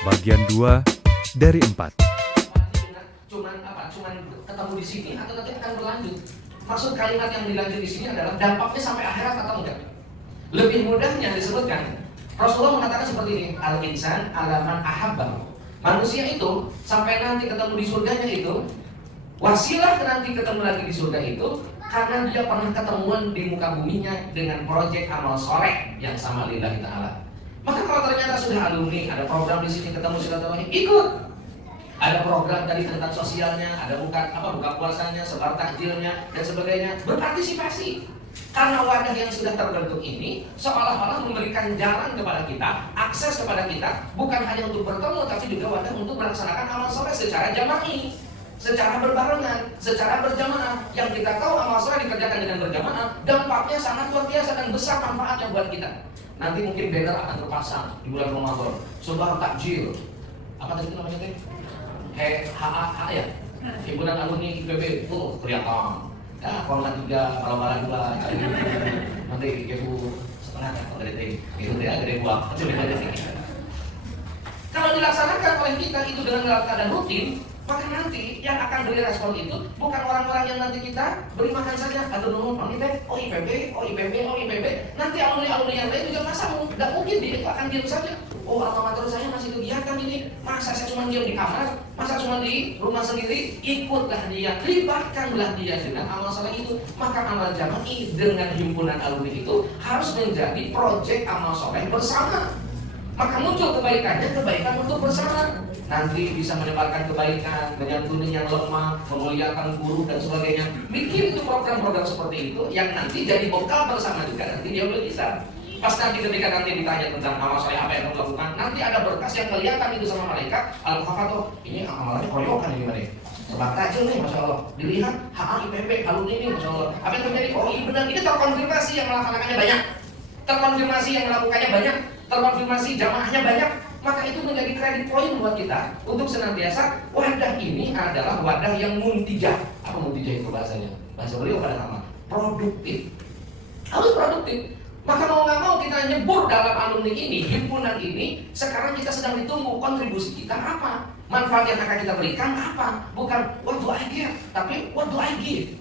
Bagian 2 dari 4. Cuman ketemu di sini atau nanti akan berlanjut. Maksud kalimat yang dilanjut di sini adalah dampaknya sampai akhirat atau enggak. Lebih mudahnya disebutkan, Rasulullah mengatakan seperti ini, al-insan ala man ahabba. Manusia itu sampai nanti ketemu di surganya itu, wasilah nanti ketemu lagi di surga itu karena dia pernah ketemuan di muka buminya dengan proyek amal soleh yang sama lillahi ta'ala. Maka kalau ternyata sudah alumni, ada program di sini ketemu silaturahmi, ikut. Ada program dari kegiatan sosialnya, ada buka puasanya, sebar takjilnya dan sebagainya, berpartisipasi. Karena wadah yang sudah terbentuk ini seolah-olah memberikan jalan kepada kita, akses kepada kita, bukan hanya untuk bertemu tapi juga wadah untuk melaksanakan amal soleh secara jama'i, secara berbarengan, secara berjamaah. Yang kita tahu amal soleh dikerjakan dengan berjamaah, dampaknya sangat luar biasa dan besar manfaatnya buat kita. Nanti mungkin banner akan terpasang di bulan Ramadan, sebar takjil. Apa tadi itu namanya teh? HAA ya, himpunan alumni IPB, kelihatan. Ya, formula 3, malam-malam 2, nanti ibu setengah kan, kalau dari itu ya, dari buah, kecil aja sih. Kalau dilaksanakan oleh kita itu dengan dalam keadaan rutin, maka nanti yang akan beri respon itu bukan orang-orang yang nanti kita beri makan saja, atau nunggu pamit, oh IPB, nanti alumni yang lain juga masa nggak mungkin dia itu akan diam saja. Oh, alma mater saya masih kegiatan ini, masa saya cuma diam di kamar, masa cuma di rumah sendiri? Ikutlah dia, libatkanlah dia dengan amal soleh itu. Maka amal jama'i dengan himpunan alumni itu harus menjadi proyek amal soleh bersama. Maka muncul kebaikan untuk bersama. Nanti bisa menyebarkan kebaikan, menyantuni yang lemah, memuliakan guru dan sebagainya. Bikin itu program-program seperti itu yang nanti jadi bekal bersama juga. Nanti dia udah bisa. Pas nanti ketika nanti ditanya tentang amal soleh apa yang kamu lakukan, nanti ada berkas yang kelihatan itu sama malaikat. Al-Hafadoh, ini amalannya koyokan ini mana? Sebab tajil nih, Masya Allah. Dilihat HA IPB alumni ini, Masya Allah. Apa yang terjadi? Oh iya benar, ini terkonfirmasi yang melaksanakannya banyak, terkonfirmasi yang melakukannya banyak, terkonfirmasi jamaahnya banyak. Maka itu menjadi kredit poin buat kita untuk senantiasa wadah ini adalah wadah yang muntijah. Apa muntijah itu bahasanya? Bahasa beliau pada nama produktif. Harus produktif. Maka mau nggak mau kita nyebur dalam alumni ini, himpunan ini. Sekarang kita sedang ditunggu kontribusi kita apa, manfaat yang akan kita berikan apa. Bukan what do I get, tapi what do I give.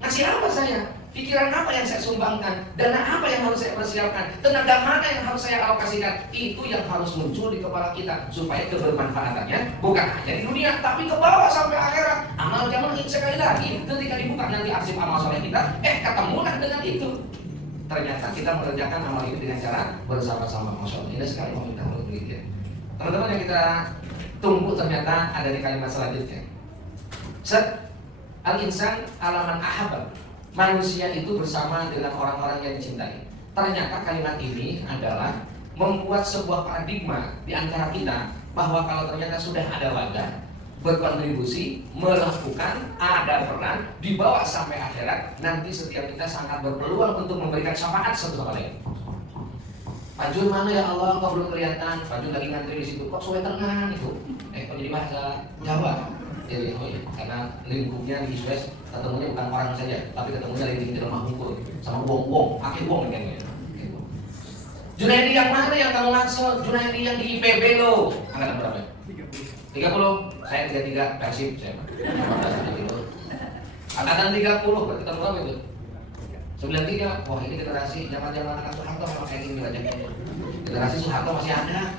Ngasih apa saya? Pikiran apa yang saya sumbangkan? Dana apa yang harus saya persiapkan? Tenaga mana yang harus saya alokasikan? Itu yang harus muncul di kepala kita supaya kebermanfaatannya bukan hanya di dunia tapi ke bawah sampai akhirat. Amal jamaah sekali lagi ketika dibuka nanti arsip amal soleh kita, ketemulah dengan itu. Ternyata kita mengerjakan amal ini dengan cara bersama-sama. Masya Allah, ini sekali mau minta untuk begitu ya. Teman-teman yang kita tunggu ternyata ada di kalimat selanjutnya. Al-insan ala man ahabba. Manusia itu bersama dengan orang-orang yang dicintai. Ternyata kalimat ini adalah membuat sebuah paradigma di antara kita bahwa kalau ternyata sudah ada wadah berkontribusi, melakukan, ada peran, dibawa sampai akhirat, nanti setiap kita sangat berpeluang untuk memberikan syafaat satu sama lain. Pak Jun mana ya Allah, kok belum kelihatan? Pak Jun lagi ngantri di situ, kok suwe tengah itu? Kok jadi bahasa Jawa? Jadi, karena lingkupnya di Suez ketemunya bukan orang saja, tapi ketemunya lagi di rumah hukum sama wong-wong, pakai wong kan ya. Junaidi yang mana yang kamu maksud? Junaidi yang di IPB lo. Angkatan berapa? 30. Saya 33 Persib saya. Angkatan 30 berarti tahun berapa itu? 93. Wah, ini generasi zaman-zaman anak Soeharto memang kayak gini aja. Generasi Soeharto masih ada.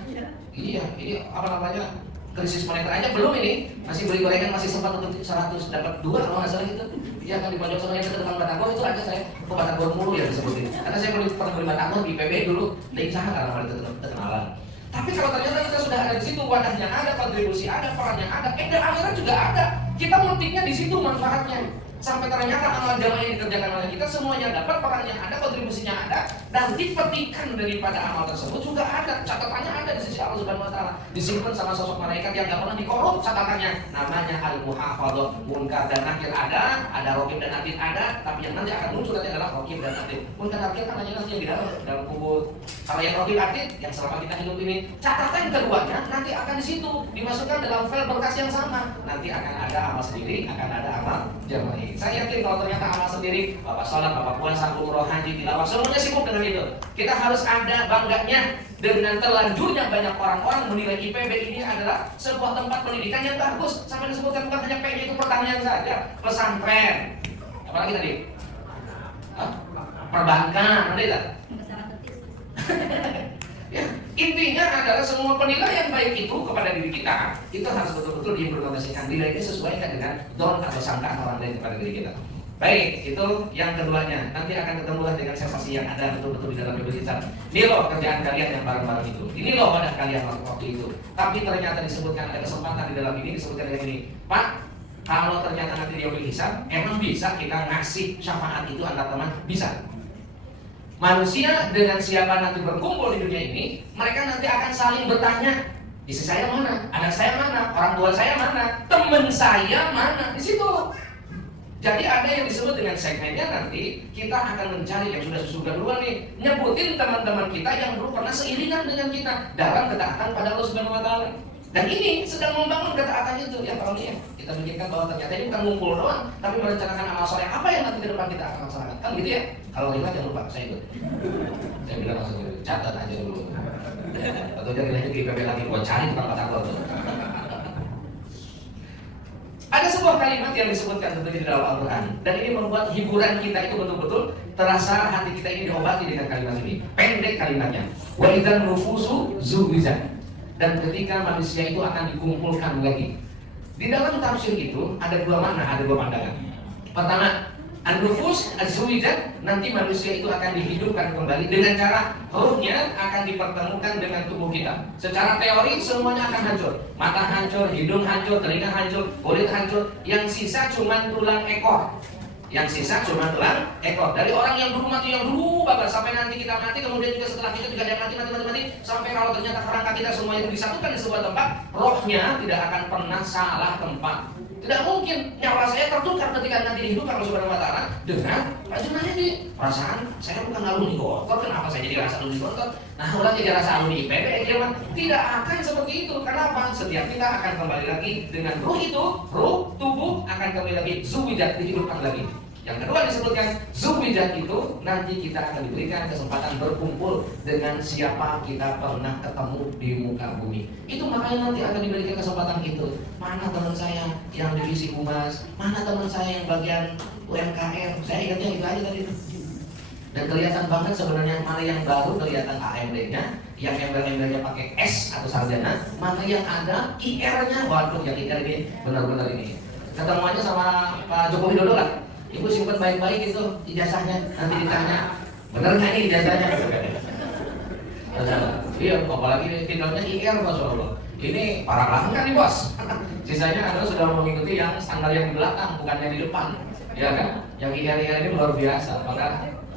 Iya, ini apa namanya? Krisis moneter aja belum ini. Masih beli gorengan masih sempat untuk 100 dapat 2 kalau nggak salah itu. Iya kan di pojok sana yang depan Batagor itu ada saya. Kok Batagor mulu ya disebutin. Karena saya pernah beli Batagor di PB dulu. Dari sana karena itu terkenalan. Tapi kalau ternyata kita sudah ada di situ, wadahnya ada, kontribusi ada, perannya ada, dan akhirat juga ada. Kita memetiknya di situ manfaatnya. Sampai ternyata amal jamaah yang dikerjakan oleh kita semuanya dapat, perannya ada, kontribusinya ada, dan dipetikan daripada amal tersebut juga ada, catatannya ada di sisi Allah Subhanahu Wa Taala. Disimpan sama sosok malaikat yang gak pernah dikorup catatannya. Namanya al-muhafadhah, munkar dan nakir ada raqib dan atid ada, tapi yang nanti akan muncul nanti adalah raqib dan atid. Munkar nakir kan hanya nanti yang di dalam kubur. Kalau yang raqib atid yang selama kita hidup ini, catatan keduanya nanti akan di situ dimasukkan dalam file berkas yang sama. Nanti akan ada amal sendiri, akan ada amal jamaah. Saya yakin kalau ternyata amal sendiri, Bapak sholat, Bapak puasa, umroh, haji, tilawah, semuanya sibuk dengan itu. Kita harus ada bangganya Dengan terlanjurnya banyak orang-orang menilai IPB ini adalah sebuah tempat pendidikan yang bagus. Sampai disebutkan bukan hanya PB itu pertanian saja, pesantren. Apalagi tadi? Hah? Perbankan, ada tidak? Ya, intinya adalah semua penilaian baik itu kepada diri kita itu harus betul-betul diimplementasikan. Nilai ini sesuaikan dengan don atau sangkaan orang lain kepada diri kita. Baik, itu yang keduanya. Nanti akan ketemulah dengan sensasi yang ada betul-betul di dalam Bible Insight. Ini loh kerjaan kalian yang bareng-bareng itu. Ini loh wadah kalian waktu itu. Tapi ternyata disebutkan ada kesempatan di dalam ini, disebutkan dengan ini. Pak, kalau ternyata nanti dia hisab, emang bisa kita ngasih syafaat itu antar teman? Bisa. Manusia dengan siapa nanti berkumpul di dunia ini, mereka nanti akan saling bertanya, istri saya mana, anak saya mana, orang tua saya mana, teman saya mana, di situ. Jadi ada yang disebut dengan segmennya nanti kita akan mencari yang sudah duluan nih, nyebutin teman-teman kita yang dulu pernah seiringan dengan kita dalam ketaatan pada Allah Subhanahu Wa Taala. Dan ini sedang membangun ketaatan itu ya Pak ya. Kita pikirkan bahwa ternyata ini bukan ngumpul doang, tapi merencanakan amal soleh apa yang nanti ke depan kita akan laksanakan. Kan gitu ya? Kalau lima jangan lupa, saya ikut. Saya bilang langsung catat aja dulu. Atau jadi lanjut ke IPB lagi, gua cari tukang kata gua tuh. Ada sebuah kalimat yang disebutkan tentunya di dalam Al-Quran, dan ini membuat hiburan kita itu betul-betul terasa hati kita ini diobati dengan kalimat ini. Pendek kalimatnya. Wa idzan nufusu zuwijat. Dan ketika manusia itu akan dikumpulkan lagi. Di dalam tafsir itu ada dua makna, ada dua pandangan. Pertama, an-nufus az-zuwijat, nanti manusia itu akan dihidupkan kembali dengan cara ruhnya akan dipertemukan dengan tubuh kita. Secara teori semuanya akan hancur. Mata hancur, hidung hancur, telinga hancur, kulit hancur. Yang sisa cuma tulang ekor. Yang sisa cuma tulang ekor. Dari orang yang dulu mati, yang dulu bakal sampai nanti kita mati, kemudian juga setelah kita juga ada yang mati, sampai kalau ternyata kerangka kita semua itu disatukan di sebuah tempat, rohnya tidak akan pernah salah tempat. Tidak mungkin nyawa saya tertukar ketika nanti dihidupkan oleh Subhanahu Wa Taala dengan rajin ini. Perasaan saya bukan alumni kotor, kenapa saya jadi rasa alumni kotor? Nah, orang jadi rasa alumni IPB, tidak akan seperti itu. Kenapa? Setiap kita akan kembali lagi dengan ruh itu, ruh tubuh akan kembali lagi zuwijat, dihidupkan lagi. Yang kedua disebutkan zuwijat itu nanti kita akan diberikan kesempatan berkumpul dengan siapa kita pernah ketemu di muka bumi. Itu makanya nanti akan diberikan kesempatan itu. Mana teman saya yang divisi humas, mana teman saya yang bagian UMKM. Saya ingatnya itu aja tadi. Dan kelihatan banget sebenarnya mana yang baru kelihatan AMD-nya, yang embel-embelnya pakai S atau sarjana, mana yang ada IR-nya. Waduh, yang IR ini benar-benar ini. Ketemuannya sama Pak Joko Widodo lah. Ibu simpan baik-baik itu ijazahnya, nanti ditanya bener nggak ini ijazahnya? Iya, apalagi titelnya IR, Masya Allah. Ini parah banget kan nih bos. Sisanya Anda sudah mengikuti yang standar yang di belakang, bukan yang di depan, ya kan? Yang IR ini luar biasa, maka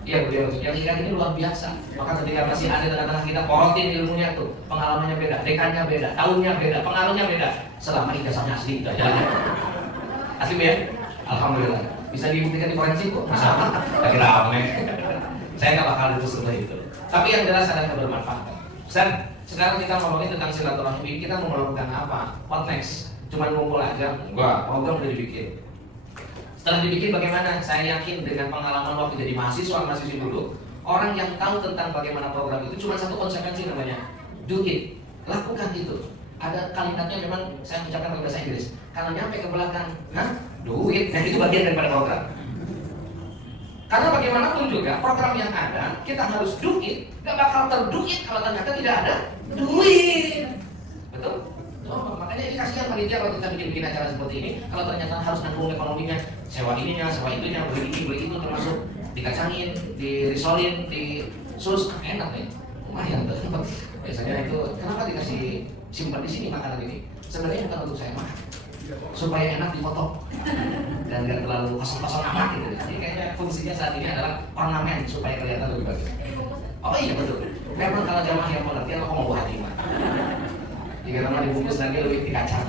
iya beliau yang IR ini luar biasa. Maka ketika masih ada tengah-tengah kita porotin ilmunya tuh, pengalamannya beda, dekannya beda, tahunnya beda, pengaruhnya beda. Selama ijazahnya asli itu aja. Asli ya? Alhamdulillah. Bisa dibuktikan di forensik kok, masalah lagi rame. Saya nggak bakal itu seperti itu. Tapi yang jelas ada yang bermanfaat. Sekarang kita ngomongin tentang silaturahmi, kita mau melakukan apa? What next? Cuma ngumpul aja? Enggak, program udah dibikin. Setelah dibikin bagaimana? Saya yakin dengan pengalaman waktu jadi mahasiswa dulu, orang yang tahu tentang bagaimana program itu cuma satu konsekuensi namanya do it, lakukan itu. Ada kalimatnya memang saya ucapkan pakai bahasa Inggris. Kalau nyampe ke belakang, duit, nah itu bagian daripada program. Karena bagaimanapun juga program yang ada, kita harus do it, gak bakal terduit kalau ternyata tidak ada duit. Betul? Oh, makanya ini kasihan panitia kalau kita bikin acara seperti ini, kalau ternyata harus nanggung ekonominya, sewa ininya, sewa itunya, beli ini, beli itu, termasuk dikacangin, dirisolin, di sus, enak nih, lumayan tuh. Biasanya itu, kenapa dikasih simpan di sini makanan ini? Sebenarnya bukan untuk saya makan, supaya enak dipotong dan nggak terlalu kosong-kosong amat gitu. Jadi kayaknya fungsinya saat ini adalah ornamen supaya kelihatan lebih bagus. Oh iya betul. Memang kalau jamaah yang pengertian aku mau buat hati mah. Jika nama dibungkus lagi lebih dikacang.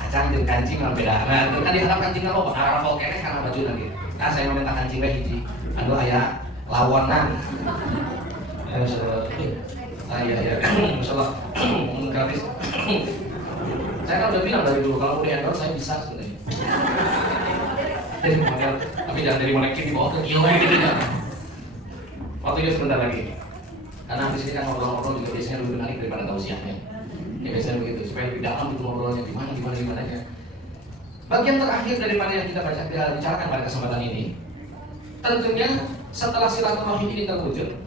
Kacang dan kancing lah beda. Nah itu kan diharap kancing apa? Karena kalau kene karena baju lagi. Nah saya meminta kancing hiji. Aduh ayah lawanan. Iya. Masalah gratis. Saya kan udah bilang dari dulu kalau udah endorse saya bisa sebenarnya. Jadi model, tapi jangan dari monekin dibawa ke kilo gitu kan. Waktunya sebentar lagi. Karena di sini kan ngobrol-ngobrol juga biasanya lebih menarik daripada tausiahnya. Ya biasanya begitu, supaya lebih dalam itu ngobrolnya gimana ya. Bagian terakhir daripada yang kita bicarakan pada kesempatan ini, tentunya setelah silaturahim ini terwujud,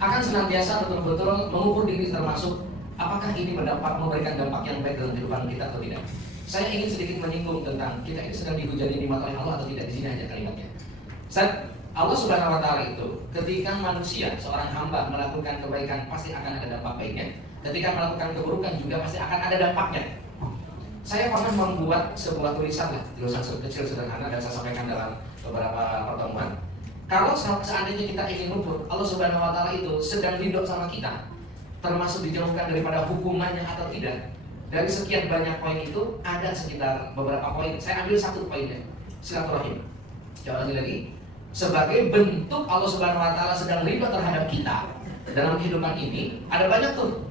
akan senantiasa betul-betul mengukur diri, termasuk apakah ini memberikan dampak yang baik dalam kehidupan kita atau tidak. Saya ingin sedikit menyinggung tentang kita ini sedang dihujani nikmat oleh Allah atau tidak. Di sini aja kalimatnya. Allah Subhanahu wa Ta'ala itu, ketika manusia, seorang hamba melakukan kebaikan, pasti akan ada dampak baiknya. Ketika melakukan keburukan juga pasti akan ada dampaknya. Saya pernah membuat sebuah tulisan kecil sederhana dan saya sampaikan dalam beberapa pertemuan. Kalau seandainya kita ingin luput, Allah Subhanahu wa Ta'ala itu sedang ridho sama kita, termasuk dijauhkan daripada hukumannya atau tidak. Dari sekian banyak poin itu ada sekitar beberapa poin. Saya ambil satu poinnya, silaturahim. Coba lagi. Sebagai bentuk Allah Subhanahu wa Ta'ala sedang ridho terhadap kita dalam kehidupan ini, ada banyak tuh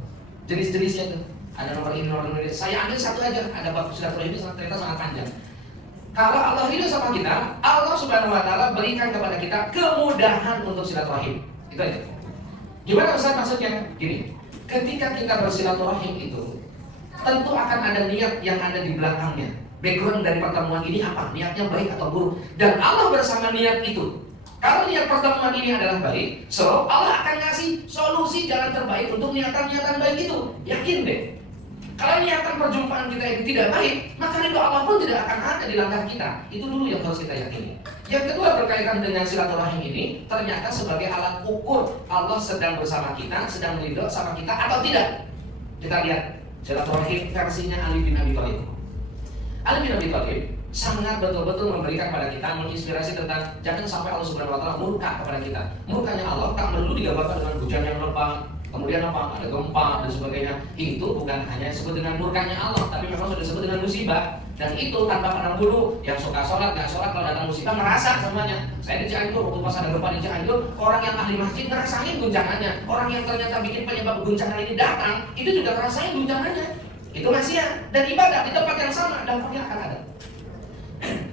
jenis-jenisnya tuh. Ada nomor ini. Saya ambil satu aja. Ada bab silaturahim ini ternyata sangat panjang. Kalau Allah ridho sama kita, Allah Subhanahu wa Ta'ala berikan kepada kita kemudahan untuk silaturahim. Itu aja. Gimana Ustaz maksudnya? Gini, ketika kita bersilaturahim itu, tentu akan ada niat yang ada di belakangnya. Background dari pertemuan ini apa? Niatnya baik atau buruk? Dan Allah bersama niat itu. Kalau niat pertemuan ini adalah baik, so Allah akan ngasih solusi jalan terbaik untuk niatan-niatan baik itu. Yakin deh. Kalau niatan perjumpaan kita itu tidak baik, maka ridho Allah pun tidak akan ada di langkah kita. Itu dulu yang harus kita yakini. Yang kedua, berkaitan dengan silaturahim ini, ternyata sebagai alat ukur Allah sedang bersama kita, sedang ridho sama kita atau tidak. Kita lihat silaturahim versinya Ali bin Abi Thalib. Ali bin Abi Thalib sangat betul-betul memberikan pada kita, menginspirasi tentang jangan sampai Allah Subhanahu wa Ta'ala murka kepada kita. Murkanya Allah tak melulu digambarkan dengan hujan yang lebat, kemudian apa? Ada gempa dan sebagainya. Itu bukan hanya disebut dengan murkanya Allah, tapi memang sudah disebut dengan musibah. Dan itu tanpa pandang bulu, yang suka sholat, nggak sholat, kalau datang musibah merasa semuanya. Saya di Cianjur, waktu pas ada gempa di Cianjur, orang yang ahli masjid ngerasain guncangannya. Orang yang ternyata bikin penyebab guncangan ini datang, itu juga ngerasain guncangannya. Itu maksiat dan ibadah di tempat yang sama, dampaknya akan ada.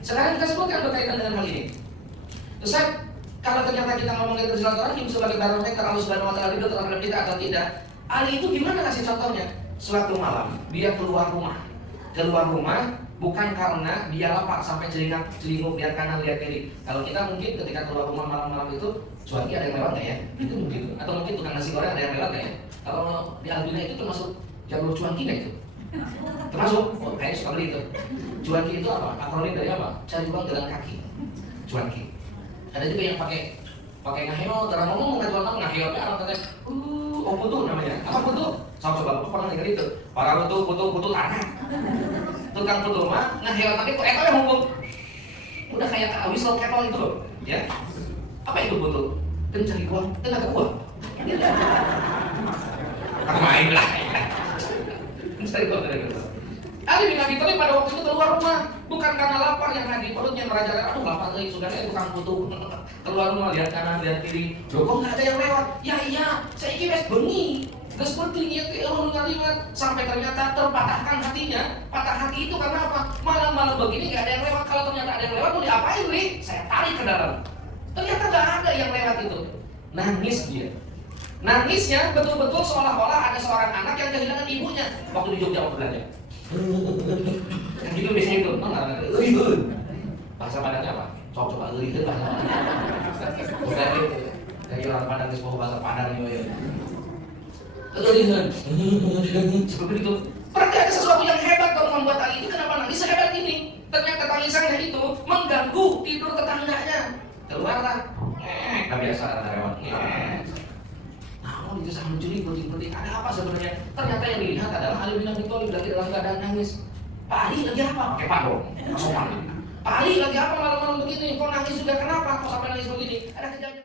Sekarang kita sebutkan berkaitan dengan hal ini. Ustaz, kalau ternyata kita ngomongin silaturahim sebagai barometer Allah Subhanahu wa Ta'ala ridho terhadap kita atau tidak, Ali itu gimana kasih contohnya? Suatu malam dia keluar rumah bukan karena dia lapar sampai celinguk lihat kanan lihat kiri. Kalau kita mungkin ketika keluar rumah malam-malam itu cuanki ada yang lewat nggak ya? Itu mungkin. Atau mungkin tukang nasi goreng ada yang lewat nggak ya? Kalau di Albina itu termasuk jalur cuanki nggak itu? Termasuk, oh kayaknya suka beli itu. Cuanki itu apa? Akronim dari apa? Cari uang jalan kaki. Cuanki. Ada juga yang pakai ngaheo, cara ngomong nggak jual nama ngaheo, orang katanya, putu namanya. Apa putu? Coba pernah dengar itu. Para putu tanah. Tukang putu mah ngaheo tapi kok etol yang hukum. Udah kayak whistle kettle itu loh, ya. Apa itu putu? Pencari uang, tenaga uang. Main lah. Mencari uang tenaga uang. Ali bin Abi Thalib pada waktu itu keluar rumah bukan karena lapar yang ada di perutnya merajalela, aduh lapar lagi sudah ada tukang putu. Keluar rumah lihat kanan lihat kiri, loh kok nggak ada yang lewat? Ya iya, saya ini wes bengi, terus penting ya lihat sampai ternyata terpatahkan hatinya. Patah hati itu karena apa? Malam-malam begini nggak ada yang lewat. Kalau ternyata ada yang lewat mau diapain nih? Saya tarik ke dalam. Ternyata nggak ada yang lewat itu. Nangis dia. Nangisnya betul-betul seolah-olah ada seorang anak yang kehilangan ibunya waktu di Jogja waktu belanja. Kan gitu biasanya itu, bahasa Padangnya apa? Coba bahasa Padang. Dari orang Padang ke sebuah bahasa Padang ini. Seperti itu. Berarti ada sesuatu yang hebat kalau membuat hal itu. Kenapa nangis sehebat ini? Ternyata tangisannya itu mengganggu tidur tetangganya. Keluarlah, kebiasa lewat. Itu sangat mencuri penting-penting. Ada apa sebenarnya? Ternyata yang dilihat adalah Ali bin Abi Thalib lagi dalam keadaan nangis. Pak Ali lagi apa? Pakai padong. Pak Ali lagi apa malam-malam begini? Kok nangis juga? Kenapa? Kok sampai nangis begini? Ada kejadian.